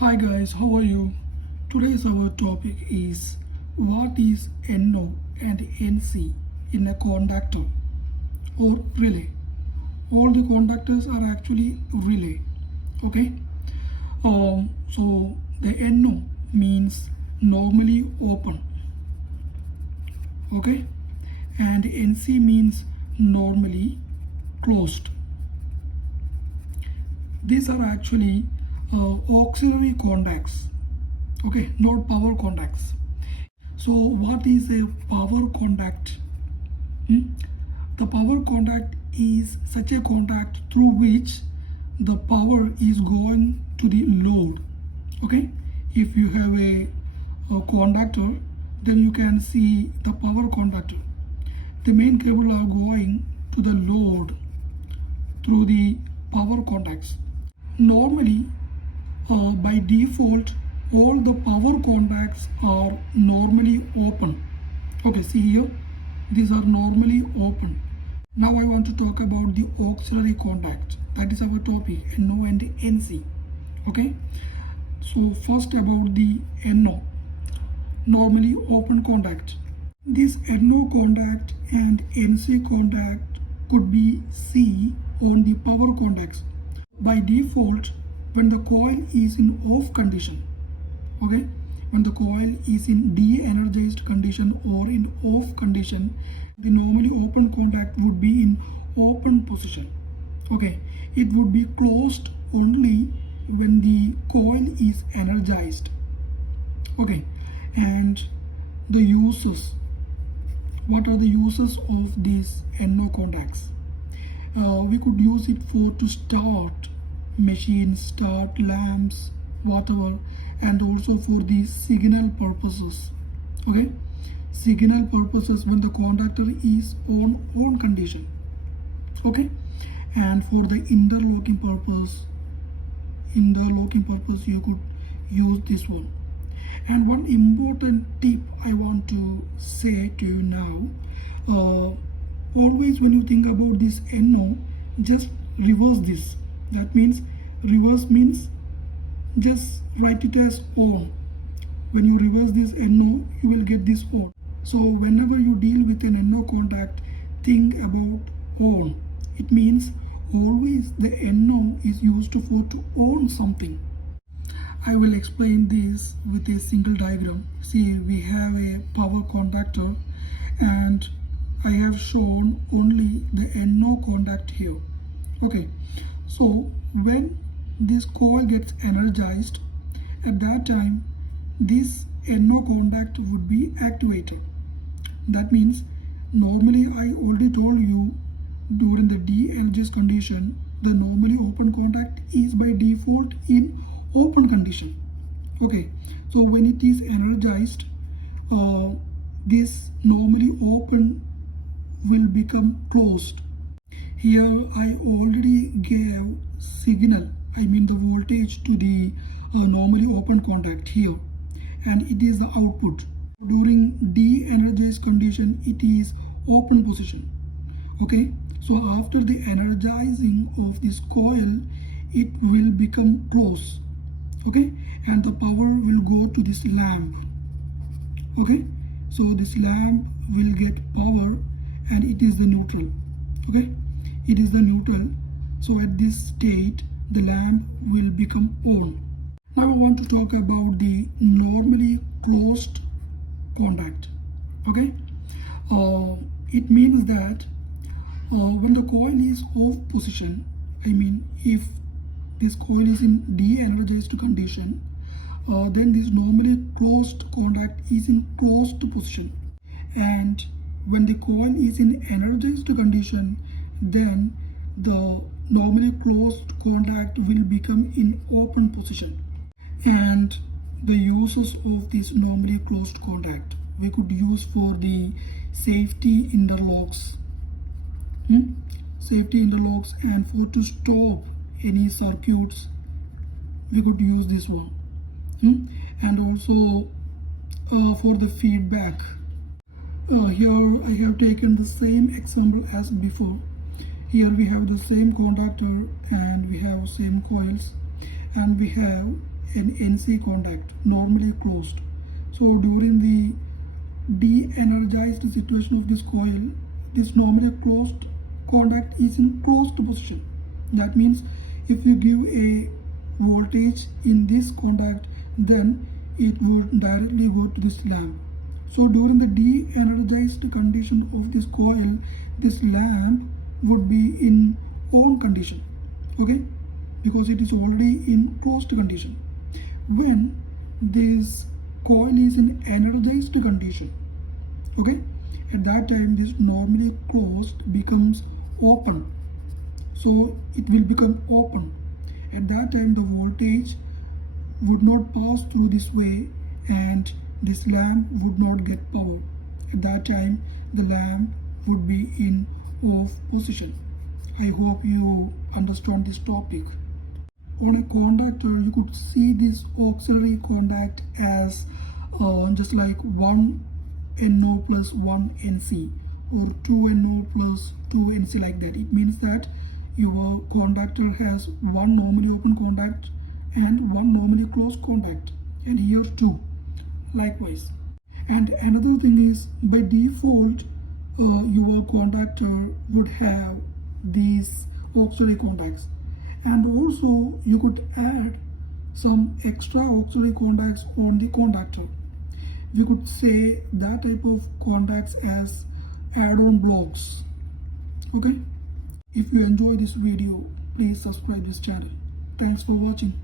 Hi guys, how are you? Today's our topic is what is NO and NC in a contactor or relay. All the contactors are actually relay. Okay. So the NO means normally open. Okay, and NC means normally closed. These are actually auxiliary contacts. Okay, not power contacts. So what is a power contact? The power contact is such a contact through which the power is going to the load. Okay, if you have a conductor, then you can see the power conductor. The main cable are going to the load through the power contacts. Normally, by default, all the power contacts are normally open. Okay, see here, these are normally open. Now I want to talk about the auxiliary contact. That is our topic, NO and NC. Okay, so first about the NO, normally open contact. This NO contact and NC contact could be seen on the power contacts. By default, when the coil is in off condition, okay, when the coil is in de-energized condition or in off condition, the normally open contact would be in open position. Okay, it would be closed only when the coil is energized. Okay, and the uses, what are the uses of these NO contacts? We could use it to start machines, start lamps, whatever, and also for the signal purposes. Okay, signal purposes when the contactor is on condition. Okay, and for the interlocking purpose, you could use this one. And one important tip I want to say to you now, always when you think about this NO, just reverse this. That means reverse means just write it as on. When you reverse this NO, you will get this on. So whenever you deal with an NO contact, think about on. It means always the NO is used for to on something. I will explain this with a single diagram. See, we have a power contactor and I have shown only the NO contact here. Okay, so when this coil gets energized, at that time this NO contact would be activated. That means normally I already told you during the de-energized condition, the normally open contact is by default in open condition. Okay, so when it is energized, this normally open will become closed. Here I already gave signal, I mean the voltage to the normally open contact here, and it is the output. During de-energized condition, it is open position. Okay, so after the energizing of this coil, it will become closed. Okay, and the power will go to this lamp. Okay, so this lamp will get power and it is the neutral. Okay, it is the neutral. So at this state, the lamp will become on. Now I want to talk about the normally closed contact. Okay, it means that when the coil is off position, I mean if this coil is in de-energized condition, then this normally closed contact is in closed position, and when the coil is in energized condition, then the normally closed contact will become in open position. And the uses of this normally closed contact, we could use for the safety interlocks, safety interlocks, and for to stop any circuits, we could use this one, and also for the feedback. Here I have taken the same example as before. Here we have the same contactor and we have same coils and we have an NC contact, normally closed. So during the de-energized situation of this coil, this normally closed contact is in closed position. That means if you give a voltage in this contact, then it would directly go to this lamp. So during the de-energized condition of this coil, this lamp would be in on condition, okay, because it is already in closed condition. When this coil is in energized condition, okay, at that time this normally closed becomes open. So it will become open. At that time the voltage would not pass through this way and this lamp would not get power. At that time the lamp would be in off position. I hope you understand this topic. On a contactor you could see this auxiliary contact as just like 1 NO plus 1 NC or 2 NO plus 2 NC, like that. It means that your contactor has one normally open contact and one normally closed contact, and here too likewise. And another thing is, by default your contactor would have these auxiliary contacts, and also you could add some extra auxiliary contacts on the contactor. We could say that type of contacts as add-on blocks. Okay, if you enjoy this video, please subscribe this channel. Thanks for watching.